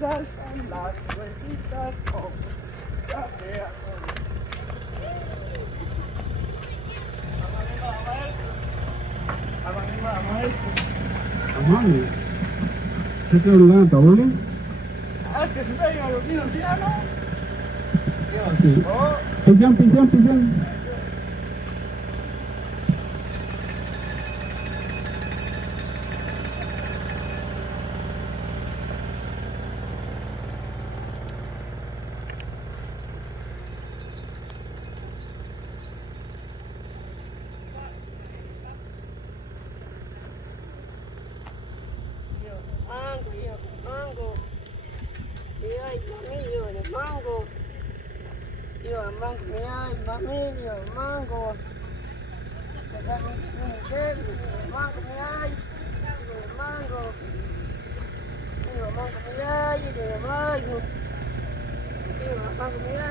Saltan las rueditas como ya sea Amami. ¿Qué te hablan, Tauli? es que si vengan los niños, ¿sí o no? Sí. Oh, Pisión, pisión, pisión. Mango, mira, mamillo, el mango, yo, mango, mira, mamillo, mango, mango, mira, mango, mira,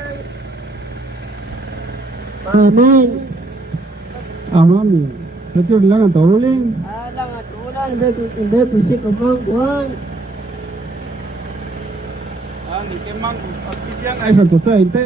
Amén. Amami. ¿Qué te hablan, Tauli? alang at ulan, beto si kamangguan. ni qué mango, auspician Ay, Santo Sainte.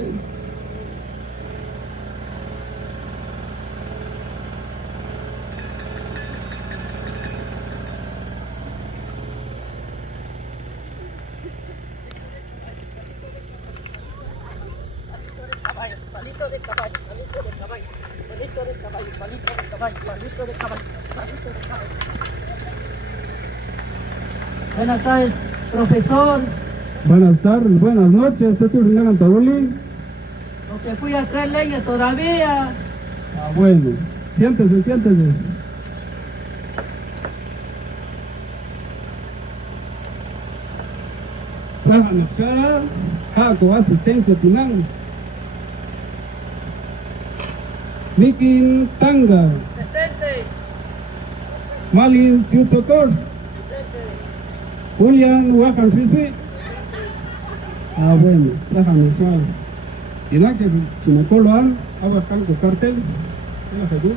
Palito de caballo, palito de caballo, palito de caballo, palito de caballo, palito de caballo, palito de caballo. Buenas tardes, profesor. Buenas tardes, buenas noches. ¿Qué te hablan, Tauli? Lo que fui a traer leña todavía. Ah, bueno. Siéntese, siéntese. Saja Nafchara, Jaco Asistencia Tinán. Mikin Tanga, Presente, Malin Siutsokor, presente. Julian Wajan Sisi. Ah, bueno, Saja Nafchara. Tinán que Chinacoloan, Abacanco Cartel, la Jesús.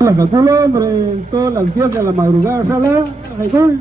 La calculo, hombre, todas las 10 de la madrugada, sala, Jesús.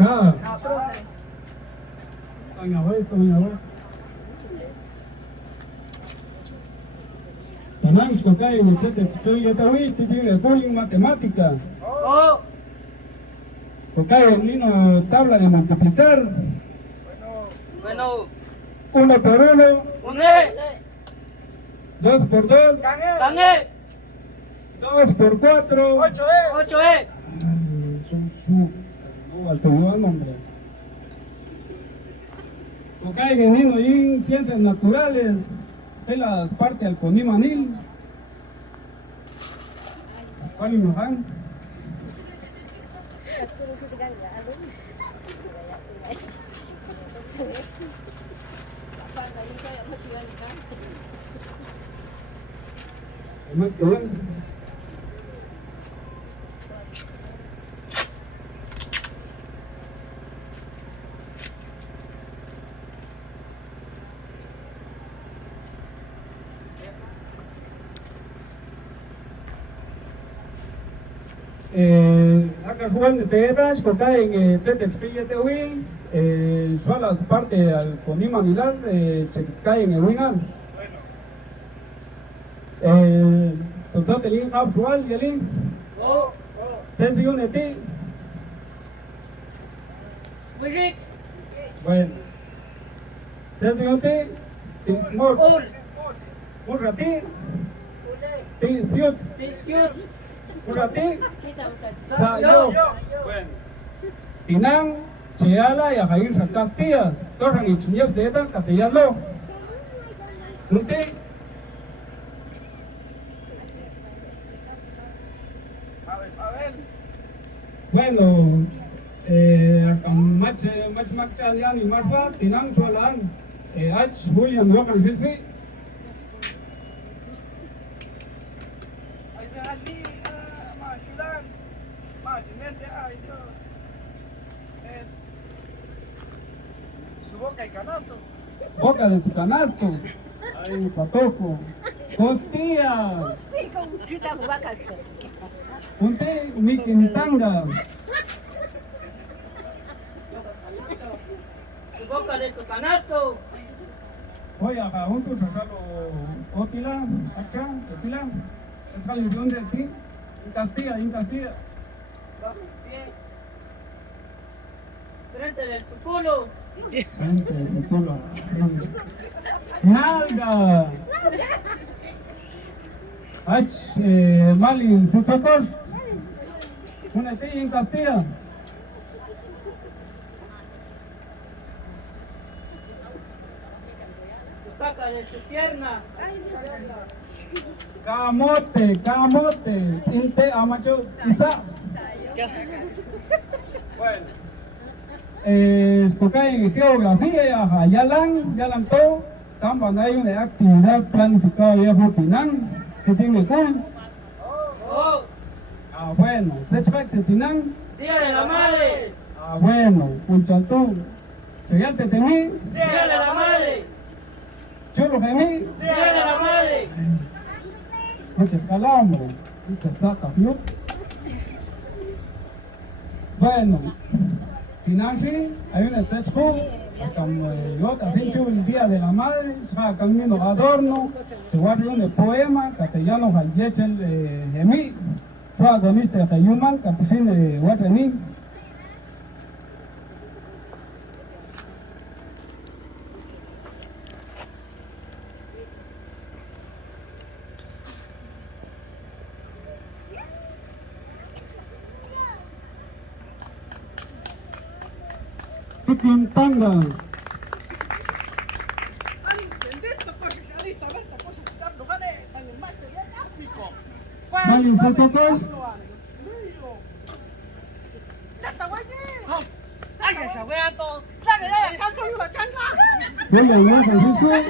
Ah, profe. Doña Vuelta, doña Vuelta. Tanán, Socay, Vicente, estoy tiene el bullying matemática. Oh, Socay, Nino, tabla de multiplicar. bueno, 1 por 1, une, 2 por 2, gané, 2 por 4. 8, 8 No, alto hombre. Socay, Nino, y en ciencias naturales. De las partes al conimanil. ¿Cuál es Mohan? Más que bueno. Acá Juan de Teras, Coca en Tete Spillete Win, Sualas parte al Conima Milar, Chekai en el Wingan. Soltate Lin Abrual y Lin. Centro Unity. Wirik. Bueno. Centro Unity. Smart. Ol. Murati. Ti Siut. Tisius. Murati. Kita usad. Sayo. Bueno. Tinang. Cheala y Jair Castilla. Torran y Chunyep de Eta, Castellano. Unti. A ver. Bueno, mach chadian y marfa, tinang chualan, William Logan Filsi. Ay, de allí, Machulan. Machinete, ay, Dios. Es. Su boca y canasto. Boca de su canasto. Ay, patojo. Costillas. Kita bubakas. Unte, Mikintanga. Su boca de su canasto. Oye, acá, juntos sacarlo. Otila, acá, Otila. Esta lesión de aquí. En Castilla. Frente del su culo. Frente de su culo. Nalga. Malin, Suchocos. Una tía en Castilla. Su caca de su pierna. Camote. Cinte, amacho, quizá. Bueno. Escoca en geografía, yalan todo. También hay una actividad planificada ya por Pinang. ¿Qué tiene con? Oh. Bueno, se Pinang. Día de la madre. Bueno, un chaltú. Ya te temí. Día de la madre. Chulo de mí. Día de la madre. Noche calamo. Este saca fiu. Bueno, Pinangi, hay una school. Como yo también el Día de la Madre, ya camino adorno, se va a un poema, castellano, Hayechel, Hemi, protagonista de Human, campesino de Guatení. Piquintanga. Malin Sechocos. William Logan Filsi.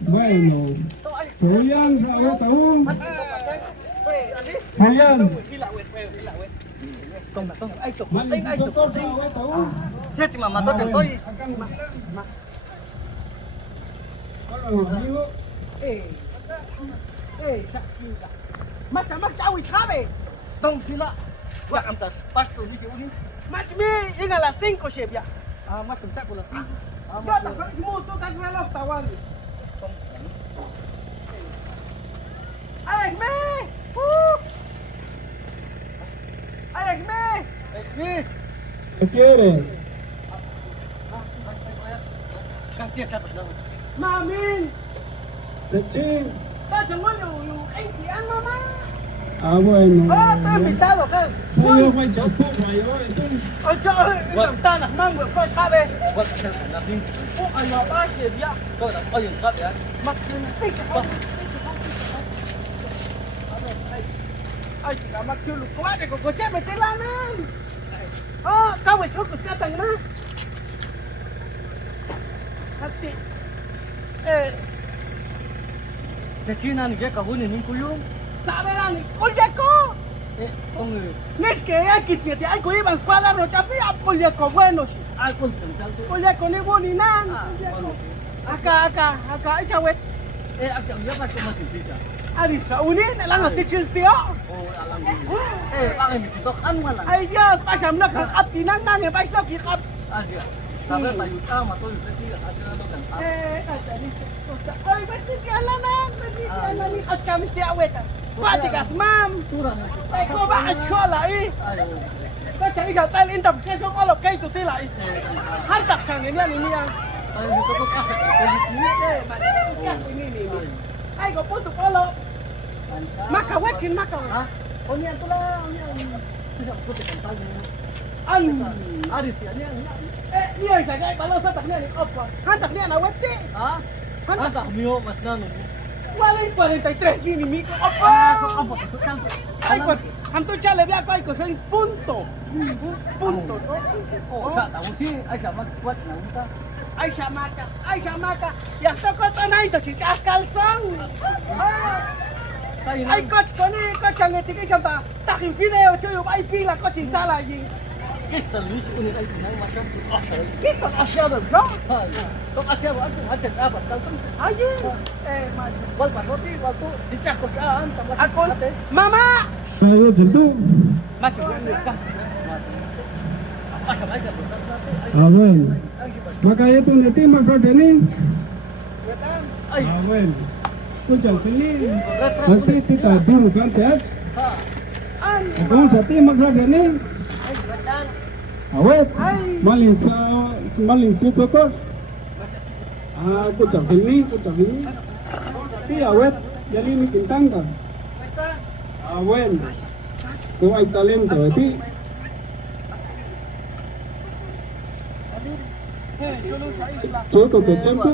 Bueno, Julián, Julián. Malin Sechocos, Macam awi sabe. Dong sila. Wa amtas pasto di sini. Macam ini la 5 chef ya. Mas tempat pula 5. Ya tak kau semua tu tak kena tawan. Alex me. Alex me. ¿Qué quieres? Mamin. Techín. Ta jangan you anh mama. Bueno. Está invitado, kan. Yo voy a chapú, yo Ojo, tan mang kau sabe. Ayo apa chef ya. Maksudnya Ay, kita maksud lu kuat deh kok gocek betelanan. Oh, kau wes fokus katang na. Hati. Kecina ni dia kahun ni kuyung. Sabe ni, kuliah ko. Ong Nes que X que ay ko iban escuela no chapi a kuliah ko bueno. alcohol tensal tu. Kuliah ko ni boni nan. Aka ay chawet. Aku dia pasal masih bisa. Adisa uni lang teachers dia. Oh, alhamdulillah. Ang dito kan malang. Ay Dios, pasam na kan up tinang nang e bais na ki up. Adia. Sabar tayo tama to yung tadi ada ano kan. Ay, basta ki ala na, basta ki ala ni at kamis dia aweta. Patikas ma'am. Turang. Ay ko ba at shola eh. Ayo. Baca ikaw tal intam check ko alo kay to tila eh. Hantak sang niya ni niya. Ayo dito ko kasi sa sini. Ay ko punto ko alo. Makawachin makawa. Ha? O niya to lang. Bisa ko sa kantay. An. Aris yan yan. Niya sa kay balo sa taknya ni opwa. Hantak niya na wete. Ha? Hantak miyo mas nano. Wala 43 ni Miko. Ah, Opa! apa? Kanto. Ay ko, hanto chale bia ko ay ko 6 punto. Punto. Oh, sa tawo si ay sa mag-squat na unta. Ay Shamaka. Ya sa ko tanay to chikas kalsong. Ay coach ko ni coach ang etikay sa taking video chuyo ay pila ko sin sala yin. Kista Luis unit ay tunay macam tu asal. Kisto asyado bro. Kung asal aku ajak apa talton. Ay. Wal paroti waktu cicak ko saan tambah Ako mama. Saya tentu. Macho. Asa mai ka tu. Bueno. Maka itu nanti maksudnya ini. Ay. Bueno. Escucha, sini. Nanti kita dulu kan ya. An. Kung sa ti maksudnya ini. Awet. Malin sitokos. Escucha, sini. Ti awet. Jadi bikin tangga. Bueno. Kung ay talento, ti. Choco que tiempo.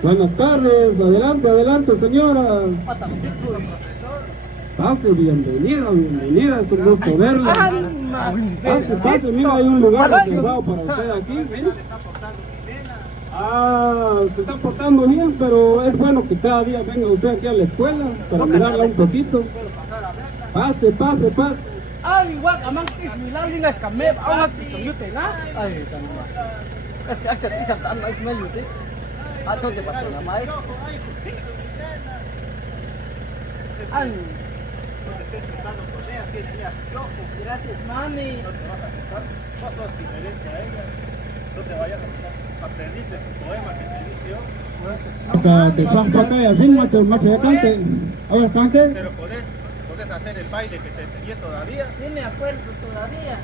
Buenas tardes, adelante señora. Pase, bienvenida, es un gusto verla. Pase, mira, hay un lugar reservado para usted aquí, mire. Se está portando bien, pero es bueno que cada día venga usted aquí a la escuela para mirarla un poquito. Pase. Ay, wag amang ismilang lingas kami. Awat suyute na. Ay, tama. Kasi agad isang taan mais na yun. Ato sa pato na mais. An. Gracias, mami. Acá te saco acá y así, macho ya cante. Ahora cante. Pero podés hacer el baile que te enseñé todavía. Sí me acuerdo todavía.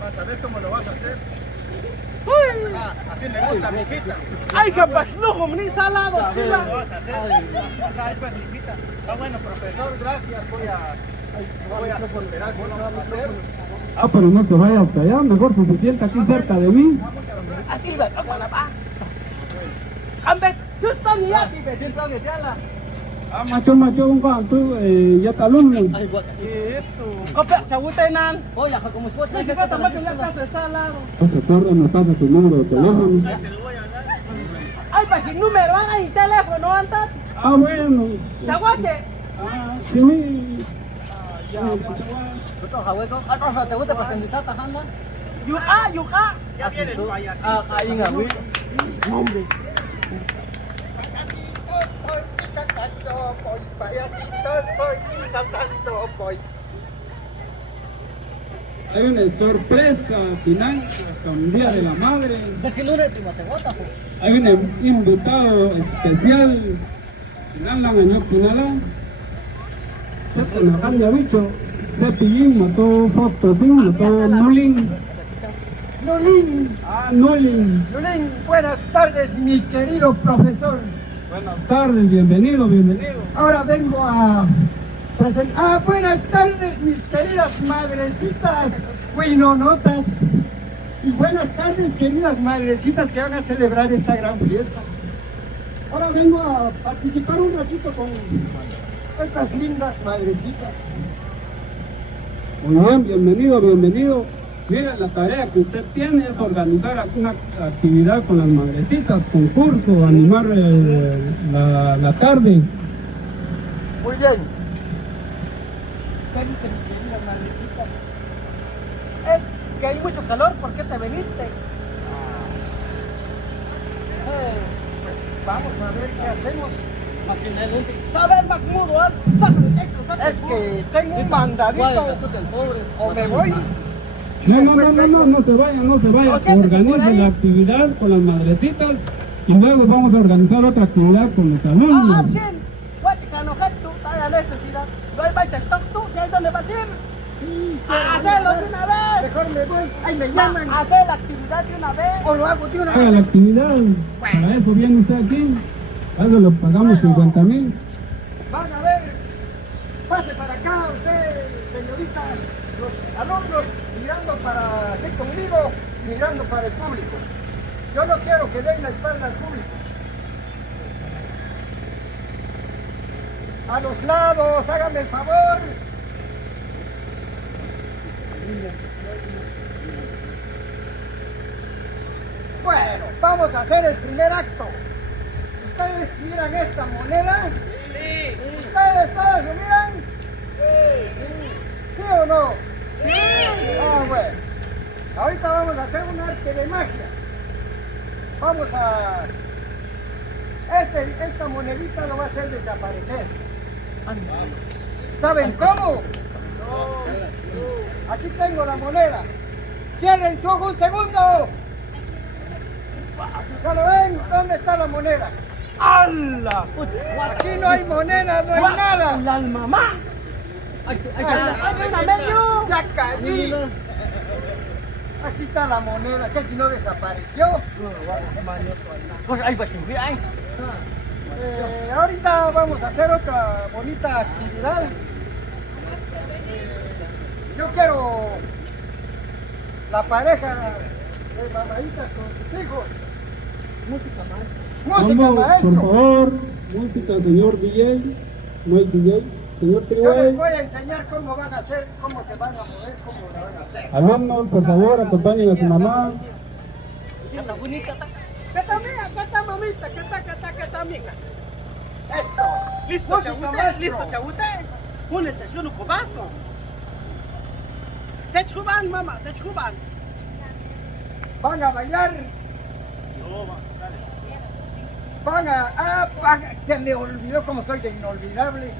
Vas a ver cómo lo vas a hacer. Uy. Así me gusta, mijita. Ay, kapag luho ni salado Lo sila. vas a hacer. Ay, pues, mijita. Está bueno, profesor, gracias. Voy a esperar. ¿Cómo lo vas a hacer? Pero no se vaya hasta allá, mejor si se sienta aquí cerca de mí. Así ba ako na ba? Ambet, justo niya. Siento que te ala. Macho, un cuanto, ya está alumno. Ay, guat. Yesu. Kopya chawute nan. Oh, ya como si fuera. Kasi ka tama yung lakas sa salado. Pasa tarde, me pasa tu número de teléfono. Ahí se lo voy a dar. Ay, pa sin numero ay telepono antat. Bueno. Chawache. Sí. Betul, hawe ko. Ano sa tawo ta pasan dita tahan na. Yuka. Ya viene el payasito. Ay nga wi. Hombre. Hay una sorpresa final, hasta un día de la madre. Kasi lure ti matawata po. Hay un invitado especial. Final lang ang pinala. Sa nakanya bicho, Cepillín mató Fostrosin, mató Nulin. Nulin. Buenas tardes, mi querido profesor. Buenas tardes, bienvenido. Ahora vengo a presentar. Buenas tardes, mis queridas madrecitas cuinonotas. Y buenas tardes, queridas madrecitas que van a celebrar esta gran fiesta. Ahora vengo a participar un ratito con estas lindas madrecitas. Muy bien, bienvenido, bienvenido. Mira, la tarea que usted tiene es organizar una actividad con las madrecitas, concurso, animar la tarde. Muy bien. ¿Qué dice mi querida madrecita? Es que hay mucho calor, ¿por qué te viniste? Pues vamos a ver qué hacemos. A ver, Mahmoud, Es que tengo un mandadito. O me voy. No se vaya, no se vaya. O sea, que se por Organice ahí. la actividad con las madrecitas y luego vamos a organizar otra actividad con los Ah, alumnos. sí. Guachicano, tú, hay necesidad. No hay bacha, tú, si hay dónde vas a ir. Hacerlo de una vez. Mejor me voy. Ahí me llaman. Hacer la actividad de una vez. O lo hago de una Haga la vez. actividad. Para eso viene usted aquí. A eso le pagamos 50,000. Van a ver. Pase para acá usted, señorita. Los alumnos mirando para aquí conmigo, mirando para el público. Yo no quiero que den la espalda al público. A los lados, háganme el favor. Bueno, vamos a hacer el primer acto. ¿Ustedes miran esta moneda? Sí. ¿Ustedes todos lo miran? ¿Sí o no? Sí. Ah, bueno. Ahorita vamos a hacer un arte de magia. Vamos a... Esta monedita lo va a hacer desaparecer. ¿Saben cómo? Aquí tengo la moneda. Cierren su ojo un segundo. ¿Ya lo ven? ¿Dónde está la moneda? ¡Hala! Aquí no hay moneda, no hay nada. ¡La mamá! ¡Ay, una medio! Ya caí. Aquí está la moneda, que si no desapareció. Pues ahí va a subir, ay. Ahorita vamos a hacer otra bonita actividad. Yo quiero la pareja de mamaditas con sus hijos. Música Vamos, por maestro. favor, música, señor DJ. No es DJ, señor Yo les Triway. voy a enseñar cómo van a hacer, cómo se van a mover, cómo lo van a hacer. Alumnos, por favor, acompañen a su mamá. Canta bonita, canta mía, canta mamita, canta mía. Esto. Listo, Música, chabute, maestro. listo, chabute. Únete, yo no cobazo. Te chuban, mamá, te chuban. Van a bailar. Se me olvidó cómo soy de inolvidable.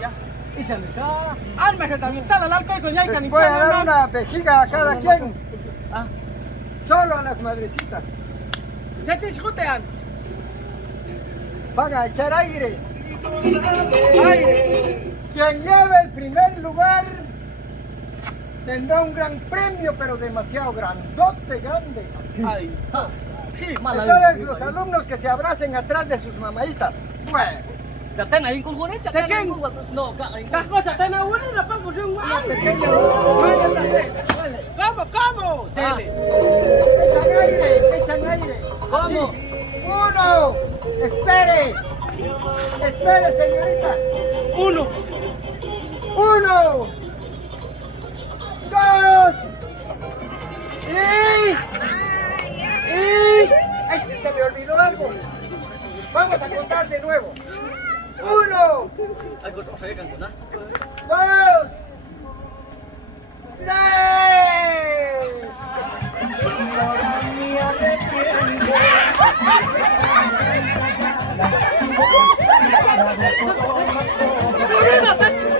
Ya. Échale, ya. Ármese también, sal al alcohol con ya y Les voy a dar una vejiga a cada quien. Ah. Solo a las madrecitas. Ya chisjutean. Van a echar aire. Aire. Quien lleve el primer lugar tendrá un gran premio, pero demasiado grandote, grande. Ay. Sí, mala. Entonces los alumnos que se abracen atrás de sus mamaditas. Bueno, Chả tên này con cuốn ấy, chả tên này con cuốn no, cả này. Las cosas están abuelas, las pago yo una igual. pequeña mándate, dale. ¿Cómo? Dele. Echan aire. ¿Cómo? Uno. Espere. Espere, señorita. Uno. Uno. Dos. Ay, se me olvidó algo. Vamos a contar de nuevo. Uno. Ai con sẽ cần cuốn á. Dos. Tres. Señora mía, te quiero.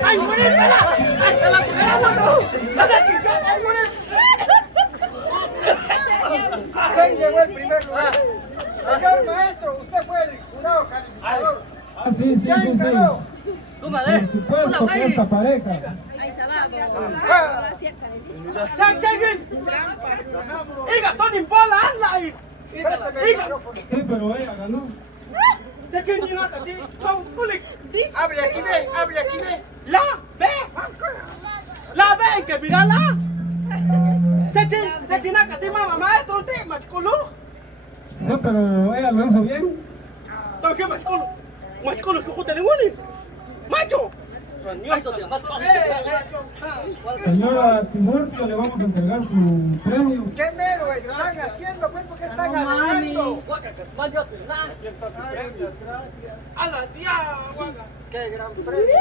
¡Ay, muértela! ¡Ay, se la pegamos! ¿Quién llegó el primer lugar? Señor maestro, usted fue el jurado calificador. Ah, sí. ¿Quién ganó? Đúng rồi đấy. Por supuesto que esta pareja. Ah, ¡Iga, Tony Bola, anda ahí! préstame el micrófono. Sí, pero ella ganó. ¿Se quién llegó a ti? ¡Con Kulik! Hable aquí de. ¡La ve! ¡La ve! ¡Que mírala! ¿Se chinaca ti, mamá maestro, ti, machculú? Sí, pero ella lo hizo bien. Tausia maskolo. Maskolo su juta de wani. Macho. Señora Tiburcio, le vamos a entregar su premio. ¿Qué mero están haciendo? Pues porque están alegando. A la tía, guaga. ¡Qué gran premio!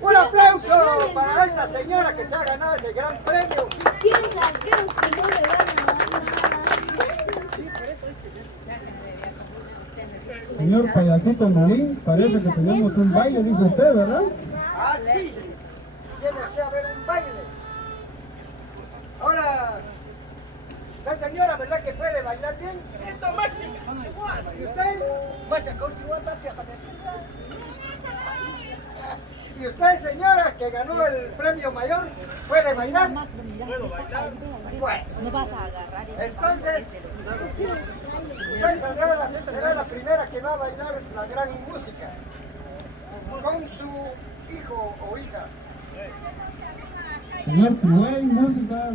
Un aplauso para esta señora que se ha ganado ese gran premio. Señor Payasito Molín, parece que tenemos un baile, dijo usted, ¿verdad? Ah, sí. Tiene que haber un baile. Ahora, la señora, ¿verdad que puede bailar bien? Esta máquina. ¿Y usted? ¿Y usted, señora, que ganó el premio mayor, puede bailar? Puedo bailar. Bueno, No vas a agarrar eso. entonces, usted será la primera que va a bailar la gran música con su hijo o hija. Señor Tibuey, música.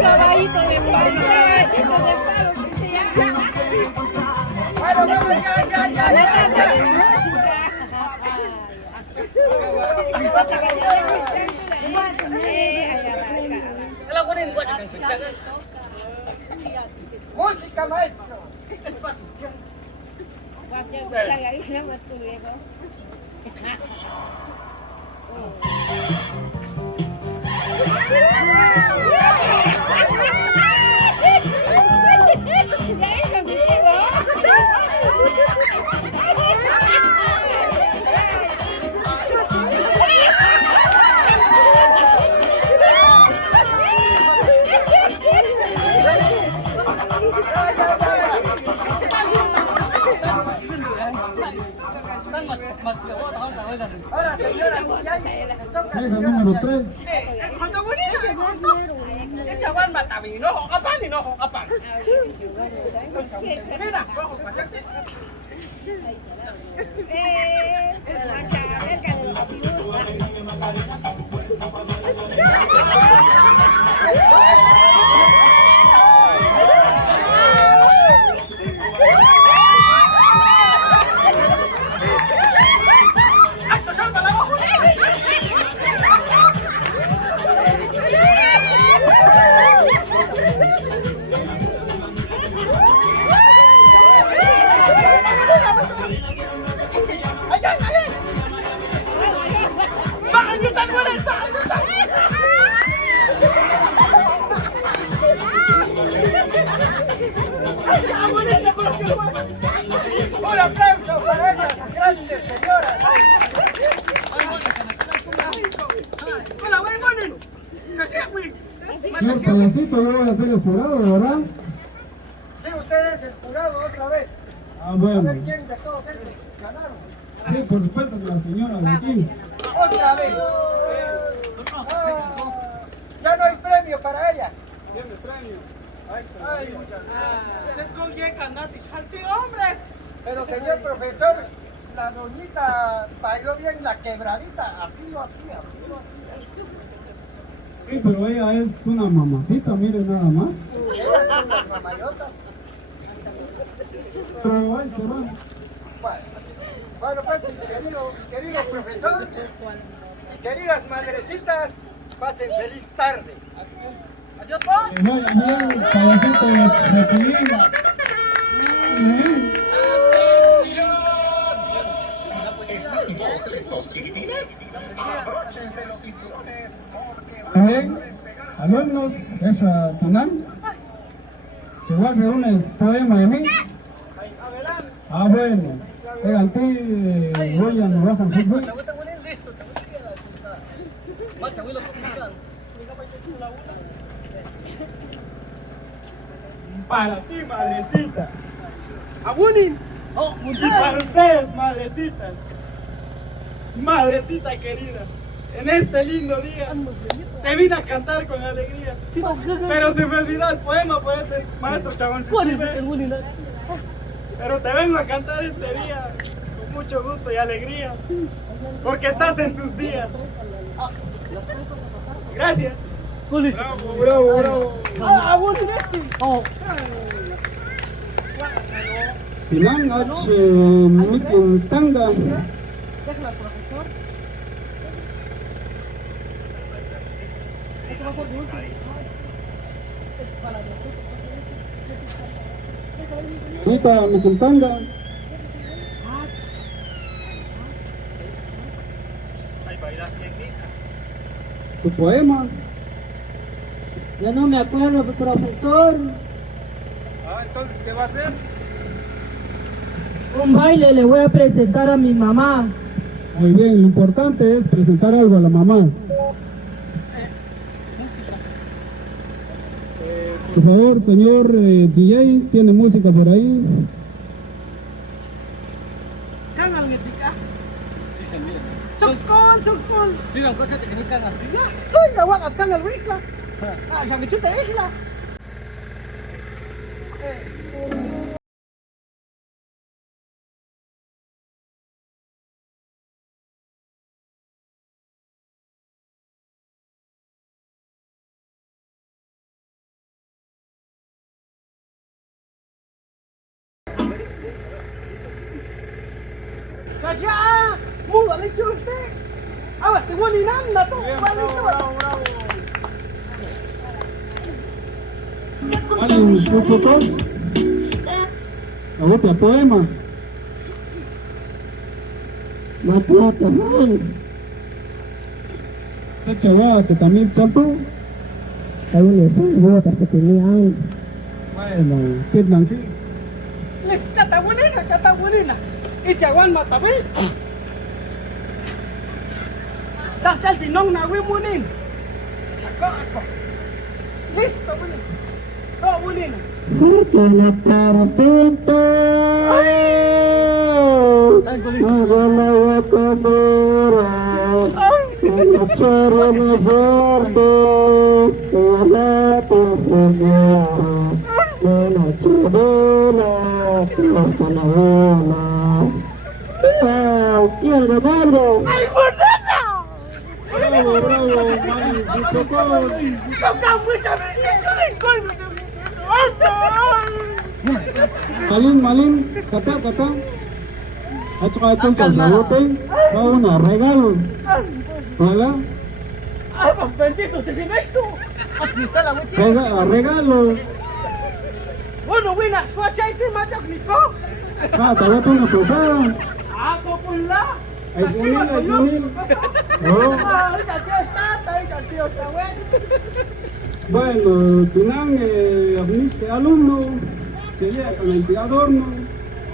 Caballito de palo, caballito de palo, que se llama. Música, maestro. Ahora, señora, ya toca, Deja señora. número 3. Esta bonita. Esta van matabi, no, kapan ni no, kapan. Mira, bajo pachate. Acto salva la bajo. Un aplauso para estas grandes señoras. Hola, güey, bueno. Güey. Señor Payasito, yo voy a ser el jurado, ¿verdad? Sí, usted es el jurado otra vez. Ah, A bueno. ver quién de todos estos ganaron. Sí, por supuesto que la señora de aquí. Otra vez. Ya no hay premio para ella. Hombres. Pero señor profesor, la doñita bailó bien la quebradita. Así lo hacía, así lo hacía. Sí, pero ella es una mamacita, mire nada más. Ellas son las mamayotas. Pero ahí se va. Bueno, pues, querido profesor y queridas madrecitas, pasen feliz tarde. Adiós, vos. Que vaya bien, Payasito de Pinín. ¿Están todos listos, chiquitines? Abróchense los cinturones porque También, alumnos, esa Tanán, se va a hacer un poema de mí. Ah, bueno, el ti voy a no bajan fútbol. Listo, Macha, Willow, Para ti, madrecita. Abunin. Y para ustedes, madrecitas. Madrecita querida. En este lindo día te vine a cantar con alegría. Pero se me olvidó el poema, pues, del maestro Chabón. Pero te vengo a cantar este día con mucho gusto y alegría. Porque estás en tus días. Gracias. Bravo, bravo, bravo. Pinang at Miking Tanga. Rita Miking Tanga. Tu poema. Yo no me acuerdo, profesor. Entonces, ¿qué va a hacer? Un baile le voy a presentar a mi mamá. Muy bien, lo importante es presentar algo a la mamá. Por favor, señor DJ, ¿tiene música por ahí? Kangal ngetika. Sukskol. Digan, cóchate que ni cagas. Ya, estoy aguas kangal wikla. Ah, ya que chuta isla. Kasya, mu balik chute. Awas, te voy nanda tu. Balik tu. ¿Alguien escuchó? ¿A otro poema? Matatamán. ¿Qué chaval que también champú? Hay unas botas que tenían. Bueno, ¿qué tal? Les katabuelina. Y te aguan matabe. Tak chal tinong na wimunin. Ako. Listo, bunin. Oh, bunin. Fortuna carpento. Magalawa kamera. Chorro na forte. Wala po senyora. Nena chudona. Hasta la bola. ¡Izquierda, madre! ¡Ay, bonita! Bravo, bravo, Mali, Bichocón. ¡Toca mucha Malin, kata. At saka itong sasagutin. Mauna, regalo. Wala? ¡Ay, pues bendito, te vienes tú! Aquí está la mochila. Regalo. Bueno, buena, suacha este macho nico. Tawa ito na posada. Ako pula. Ay, kunin. Oh. Ay, katio está, bueno. Bueno, tinang este alumno, sería con el adorno,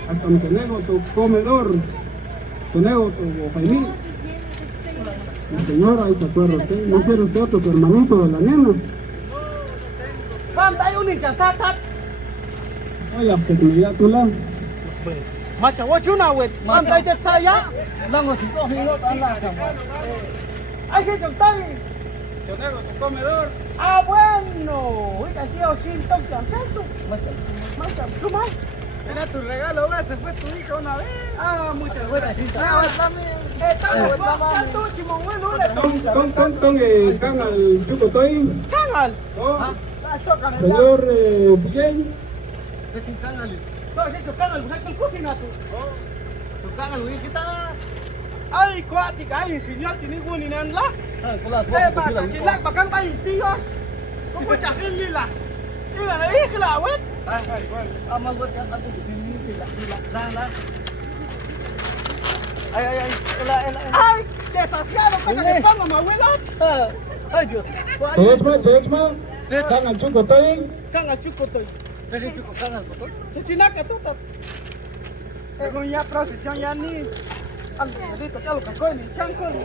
hasta que nego tu comedor, tu nego tu familia. La señora ahí se acuerda usted, ¿no quiere usted otro su hermanito de la nena? Bam, tayo ni sasatat. Oye, pues me ya tu la. Macha, what you know with? Bam, tayo jet saya. Vamos, chicos, y no tan larga. Ay, que yo estoy. Tu nego tu comedor. Ah, bueno. Ahorita tío, sin toque, ¿tú? Macha, ¿tú más? Era tu regalo, güey. Se fue tu hija una vez. Ah, muchas gracias. gracias. Estamos Tong kang al chukotoy. Kangal. Oh, señor DJ. Kangal, bukan kusina tu. Ay, kuatik ay, señor, tiene gulinan lah. Mata cilak bakang bayi tios. Kau pecahin lila. Iya, ikhlas, wet. Amal buat yang aku di sini tidak. Ay, desasiado, para que ponga mi abuela. Ay, Dios. Chesma. Kang al chukotoy. Kangal cukup tu. Kasi cukup kangal betul. Cucinak itu tak. Según ya procesión ya ni. Al dedito, ya lo cacó en el chanco. Ay,